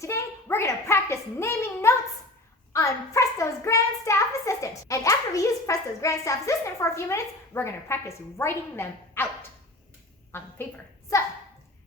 Today, we're gonna practice naming notes on Presto's Grand Staff Assistant. And after we use Presto's Grand Staff Assistant for a few minutes, we're gonna practice writing them out on paper. So,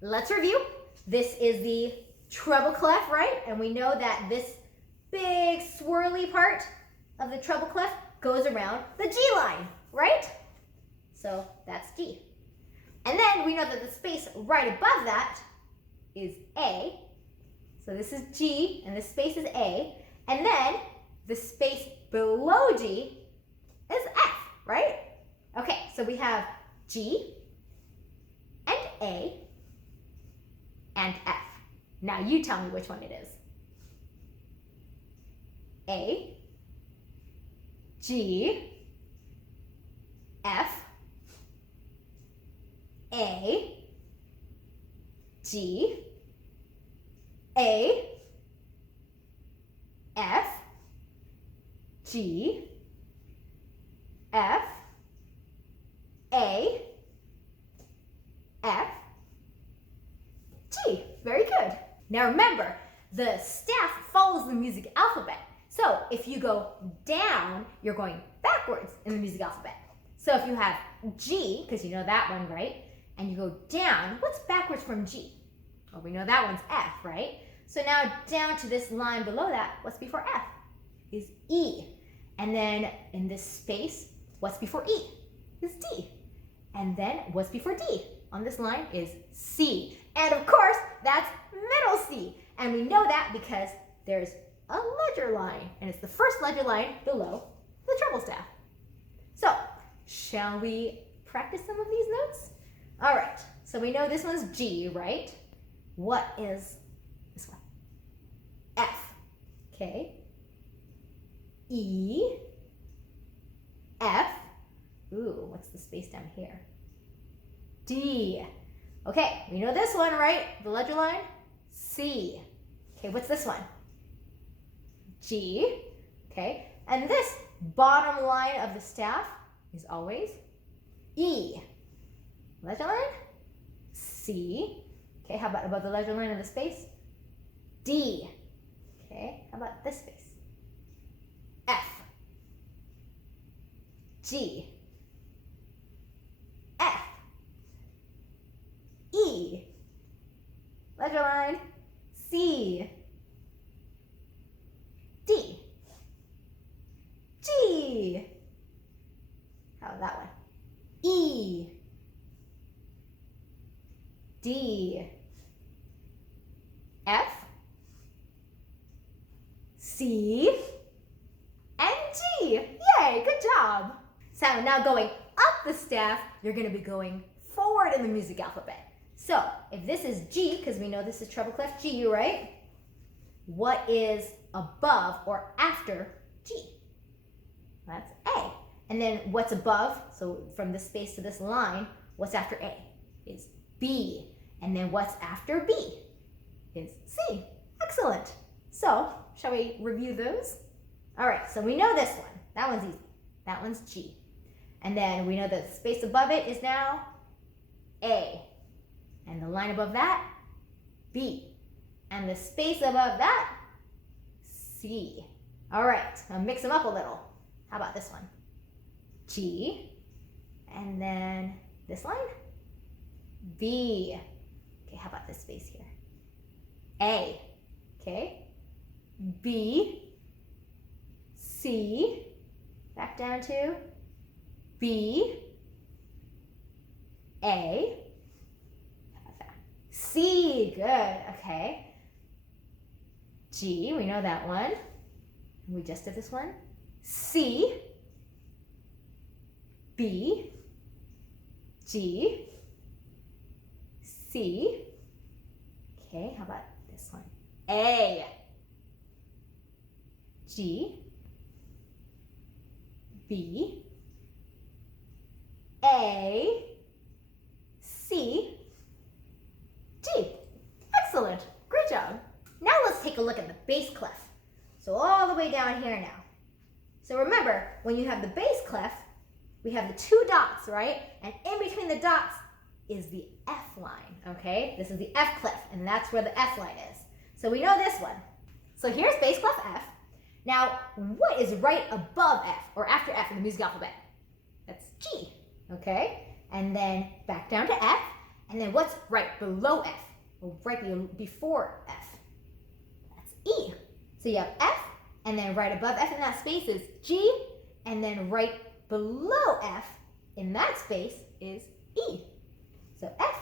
let's review. This is the treble clef, right? And we know that this big swirly part of the treble clef goes around the G line, right? So that's G. And then we know that the space right above that is A. So this is G, and this space is A. And then the space below G is F, right? Okay, so we have G and A and F. Now you tell me which one it is. A, G, F, A, G, A, F, G, F, A, F, G. Very good. Now remember, the staff follows the music alphabet. So if you go down, you're going backwards in the music alphabet. So if you have G, because you know that one, right? And you go down, what's backwards from G? Well, we know that one's F, right? So now down to this line below that, what's before F? Is E. And then in this space, what's before E? Is D. And then what's before D on this line is C. And of course, that's middle C. And we know that because there's a ledger line, and it's the first ledger line below the treble staff. So, shall we practice some of these notes? All right, so we know this one's G, right? What is this one? F, okay. E, F, ooh, what's the space down here? D, okay, we know this one, right? The ledger line, C. Okay, what's this one? G, okay, and this bottom line of the staff is always E. Ledger line, C. Okay, how about above the ledger line of the space? D. Okay, how about this space? F. G. F. E. Ledger line, C. D. G. How about that one? E. D. F. C. And G. Yay, good job. So now going up the staff, you're going to be going forward in the music alphabet. So if this is G, because we know this is treble clef G, right? What is above or after G? That's A. And then what's above, so from this space to this line, what's after A? Is B. And then what's after B? Is C. Excellent. So, shall we review those? All right, so we know this one. That one's easy. That one's G. And then we know the space above it is now A. And the line above that, B. And the space above that, C. All right, I'll mix them up a little. How about this one? G. And then this line, B. Okay, how about this space here? A. Okay. B. C. Back down to B. A. How about that? C. Good. Okay. G. We know that one. We just did this one. C. B. G. C. Okay, how about this one? A. G. B. A. C. G. Excellent. Great job. Now let's take a look at the bass clef. So all the way down here now. So remember, when you have the bass clef, we have the two dots, right? And in between the dots is the F line, okay? This is the F clef, and that's where the F line is. So we know this one. So here's bass clef F. Now, what is right above F or after F in the music alphabet? That's G, okay? And then back down to F. And then what's right below F or right before F? That's E. So you have F, and then right above F in that space is G, and then right below F in that space is E. So F,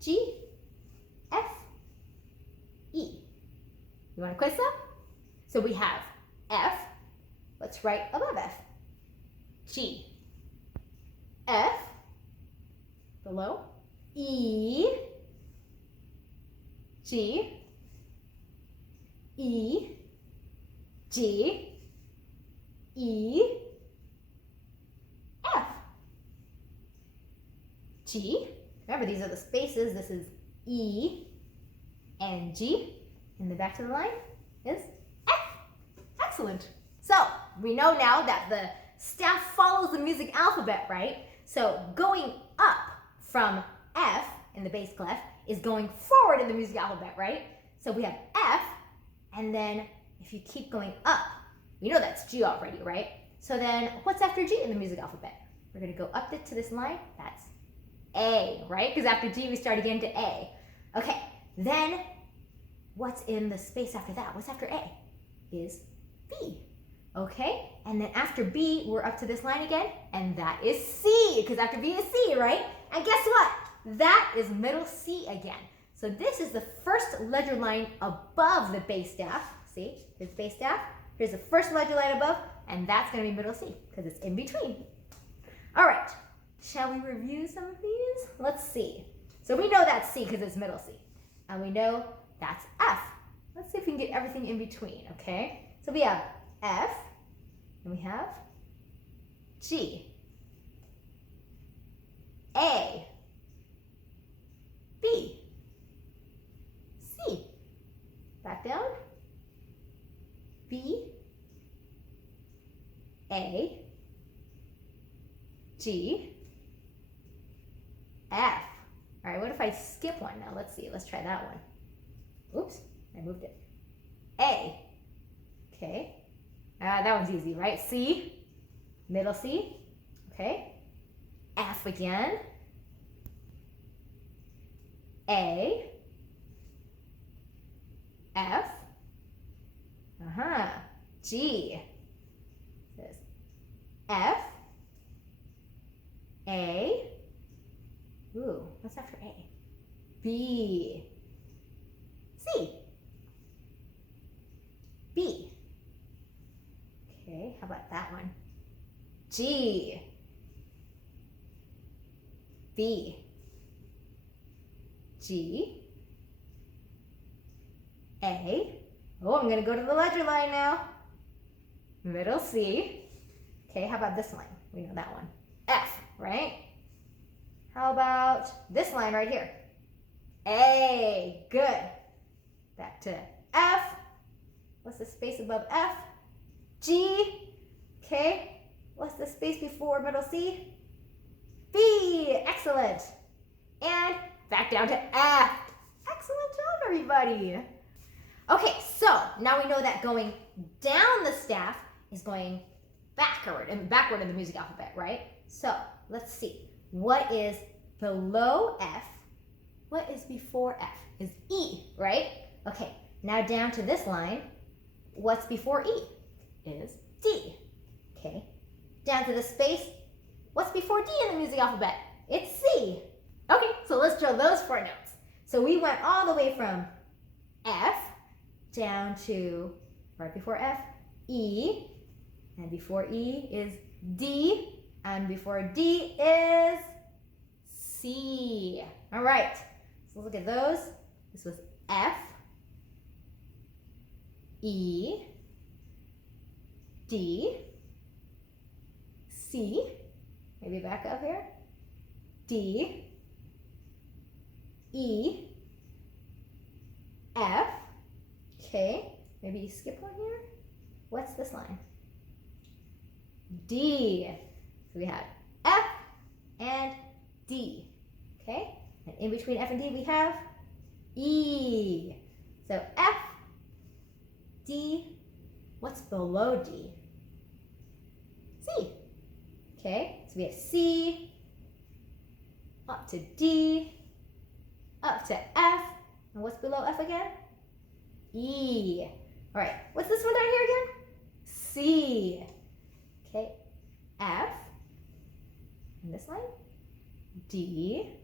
G, F, E. You want to quiz them? So we have F, what's right above F? G. F, below, E, G, E, G, E, F, G. Remember, these are the spaces. This is E and G. And the back of the line is F. Excellent. So we know now that the staff follows the music alphabet, right? So going up from F in the bass clef is going forward in the music alphabet, right? So we have F, and then if you keep going up, we know that's G already, right? So then what's after G in the music alphabet? We're going to go up to this line. That's A, right? Because after G, we start again to A. Okay, then what's in the space after that? What's after A? Is B. Okay, and then after B, we're up to this line again, and that is C, because after B is C, right? And guess what? That is middle C again. So this is the first ledger line above the bass staff. See, here's bass staff. Here's the first ledger line above, and that's going to be middle C, because it's in between. All right, shall we review some of these? Let's see. So we know that's C, because it's middle C. And we know that's F. Let's see if we can get everything in between, okay? So we have F, and we have G, A, B, C, back down, B, A, G, F. All right, what if I skip one now? Let's see, let's try that one. Oops, I moved it. A, okay. That one's easy, right? C, middle C, okay. F again. A, F, G, this F, A, ooh, what's after A? B, C, B. Okay, how about that one? G, B, G, A. Oh, I'm going to go to the ledger line now. Middle C. Okay, how about this line? We know that one. F, right? How about this line right here? A, good. Back to F. What's the space above F? G, okay. What's the space before middle C? B, excellent. And back down to F. Excellent job, everybody. Okay, so now we know that going down the staff is going backward in the music alphabet, right? So let's see. What is below F? What is before F? Is E, right? Okay, now down to this line. What's before E? Is D. Okay, down to the space. What's before D in the music alphabet? It's C. Okay, so let's draw those 4 notes. So we went all the way from F down to right before F, E, and before E is D, and before D is C. All right, so look at those. This was F, E, D, C, maybe back up here, D, E, F, okay, maybe you skip one here. What's this line? D. So we have F and D, okay? And in between F and D we have E. So F, below D? C. Okay, so we have C, up to D, up to F, and what's below F again? E. All right, what's this one down here again? C. Okay, F, and this line, D,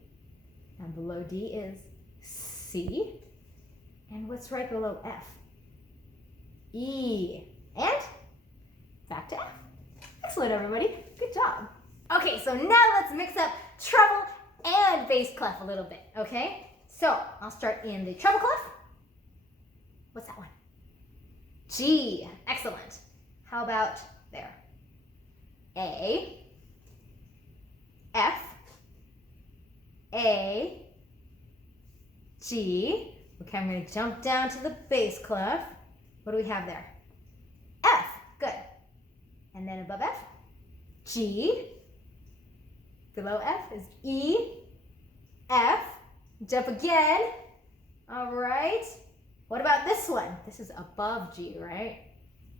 and below D is C, and what's right below F? E, and back to F. Excellent, everybody, good job. Okay, so now let's mix up treble and bass clef a little bit, okay? So I'll start in the treble clef. What's that one? G, excellent. How about there? A, F, A, G. Okay, I'm gonna jump down to the bass clef. What do we have there? F, good. And then above F, G. Below F is E, F, jump again. All right. What about this one? This is above G, right?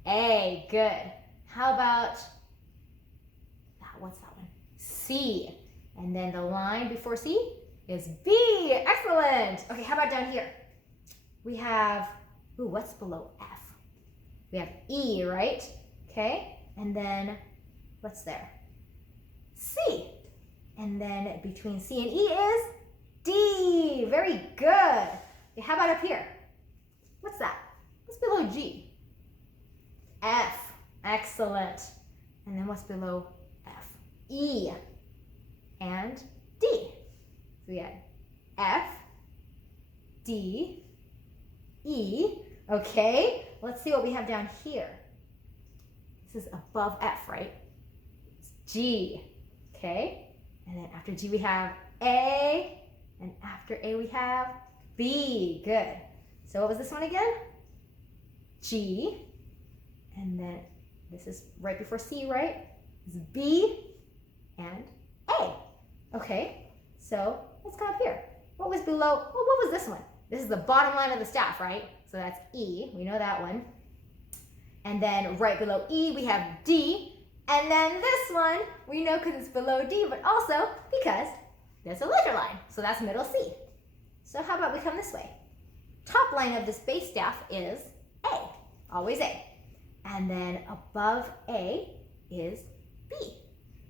A, good. How about, what's that one? C. And then the line before C is B, excellent. Okay, how about down here? We have, what's below F? We have E, right? Okay, and then what's there? C. And then between C and E is D. Very good. Okay, how about up here? What's that? What's below G? F. Excellent. And then what's below F? E. And D. So we had F, D, E. Okay, let's see what we have down here. This is above F, right? It's G. Okay, and then after G we have A, and after A we have B. Good. So what was this one again? G, and then this is right before C, right? It's B and A. Okay, so let's come up here. What was below, what was this one? This is the bottom line of the staff, right? So that's E, we know that one. And then right below E we have D, and then this one we know because it's below D, but also because there's a ledger line, so that's middle C. So how about we come this way? Top line of this bass staff is A, always A. And then above A is B.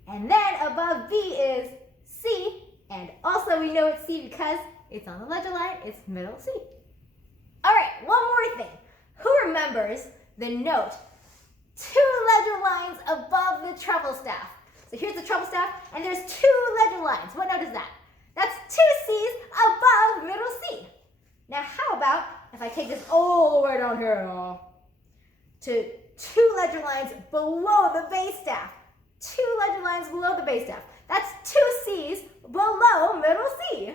And then above B is C, and also we know it's C because it's on the ledger line, it's middle C. All right, one more thing. Who remembers the note 2 ledger lines above the treble staff? So here's the treble staff, and there's 2 ledger lines. What note is that? That's 2 C's above middle C. Now how about if I take this all the way down here to 2 ledger lines below the bass staff? 2 ledger lines below the bass staff. That's 2 C's below middle C.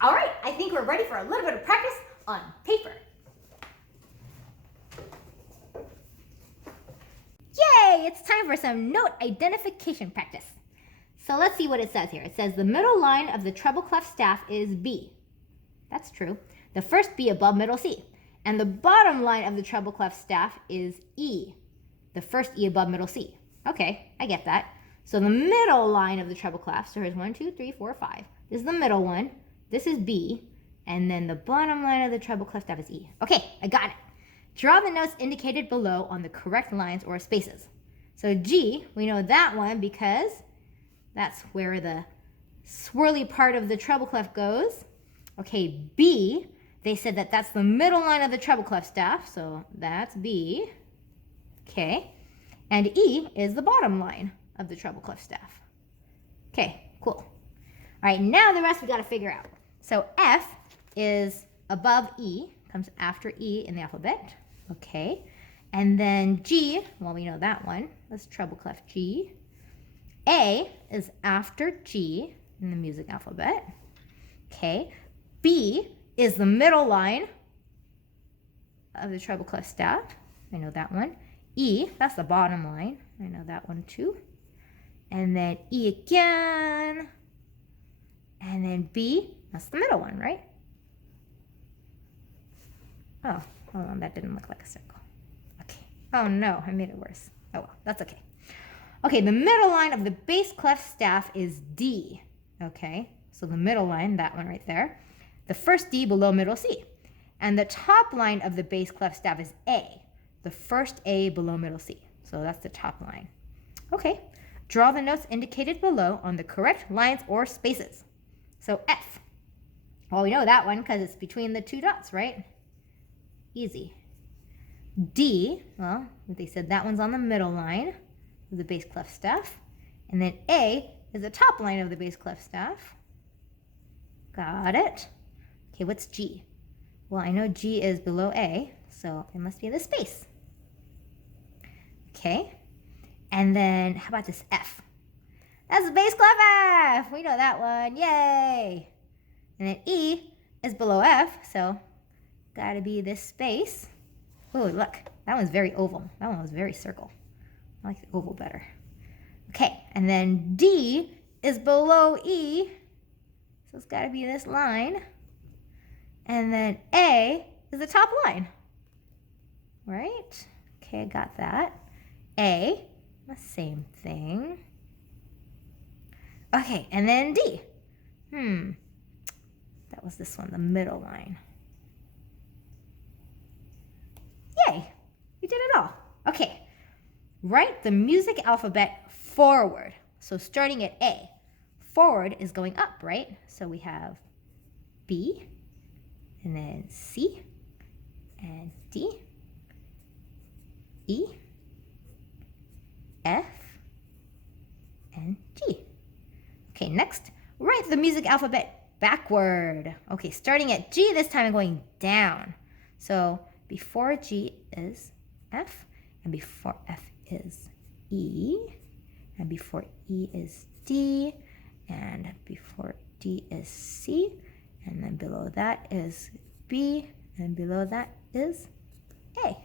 All right, I think we're ready for a little bit of practice on paper. Yay, it's time for some note identification practice. So let's see what it says here. It says the middle line of the treble clef staff is B. That's true. The first B above middle C. And the bottom line of the treble clef staff is E. The first E above middle C. Okay, I get that. So the middle line of the treble clef, so here's 1, 2, 3, 4, 5. This is the middle one. This is B. And then the bottom line of the treble clef staff is E. Okay, I got it. Draw the notes indicated below on the correct lines or spaces. So G, we know that one because that's where the swirly part of the treble clef goes. Okay, B, they said that that's the middle line of the treble clef staff, so that's B. Okay, and E is the bottom line of the treble clef staff. Okay, cool. All right, now the rest we got to figure out. So F is above E, comes after E in the alphabet. Okay, and then G, well, we know that one. Let's treble clef G. A is after G in the music alphabet. Okay, B is the middle line of the treble clef staff. I know that one. E, that's the bottom line. I know that one too. And then E again. And then B, that's the middle one, right? Oh, hold on, that didn't look like a circle. Oh no, I made it worse. Oh well, that's okay. Okay, the middle line of the bass clef staff is D. Okay, so the middle line, that one right there. The first D below middle C. And the top line of the bass clef staff is A. The first A below middle C. So that's the top line. Okay, draw the notes indicated below on the correct lines or spaces. So F. Well, we know that one because it's between the two dots, right? Easy. D, well, they said that one's on the middle line of the bass clef staff. And then A is the top line of the bass clef staff. Got it. Okay, what's G? Well, I know G is below A, so it must be in the space. Okay, and then how about this F? That's the bass clef F. We know that one. Yay! And then E is below F, so gotta be this space. Oh, look, that one's very oval. That one was very circle. I like the oval better. Okay, and then D is below E, so it's gotta be this line. And then A is the top line, right? Okay, I got that. A, the same thing. Okay, and then D. That was this one, the middle line. Yay, we did it all. Okay, write the music alphabet forward. So starting at A, forward is going up, right? So we have B, and then C, and D, E, F, and G. Okay, next, write the music alphabet backward. Okay, starting at G, this time I'm going down. So before G is F, and before F is E, and before E is D, and before D is C, and then below that is B, and below that is A.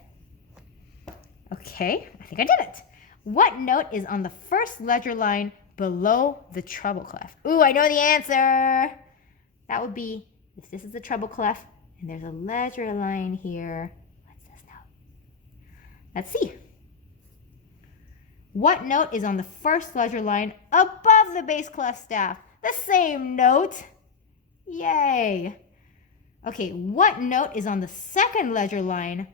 Okay, I think I did it. What note is on the first ledger line below the treble clef? Ooh, I know the answer. That would be, if this is the treble clef, and there's a ledger line here. What's this note? That's C. What note is on the first ledger line above the bass clef staff? The same note. Yay. Okay, what note is on the second ledger line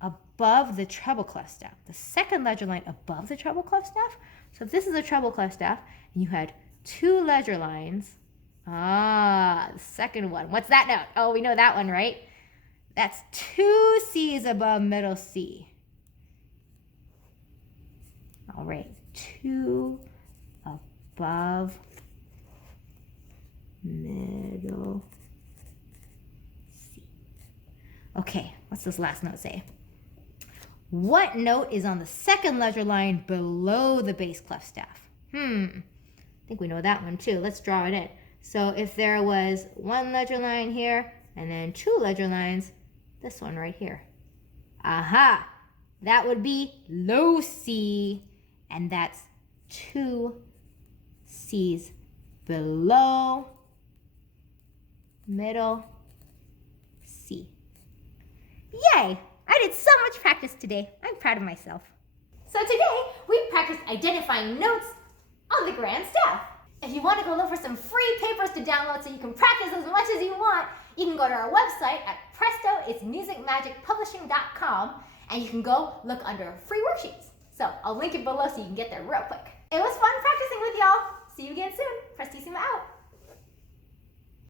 above the treble clef staff? The second ledger line above the treble clef staff? So if this is a treble clef staff and you had two ledger lines, the second one. What's that note? Oh, we know that one, right? That's two C's above middle C. All right, two above middle C. Okay, what's this last note say? What note is on the second ledger line below the bass clef staff? I think we know that one too. Let's draw it in. So if there was one ledger line here and then two ledger lines, this one right here. Aha! That would be low C, and that's two C's below middle C. Yay! I did so much practice today. I'm proud of myself. So today, we practiced identifying notes on the grand staff. If you want to go look for some free papers to download so you can practice as much as you want, you can go to our website at prestoitsmusicmagicpublishing.com, and you can go look under free worksheets. So I'll link it below so you can get there real quick. It was fun practicing with y'all.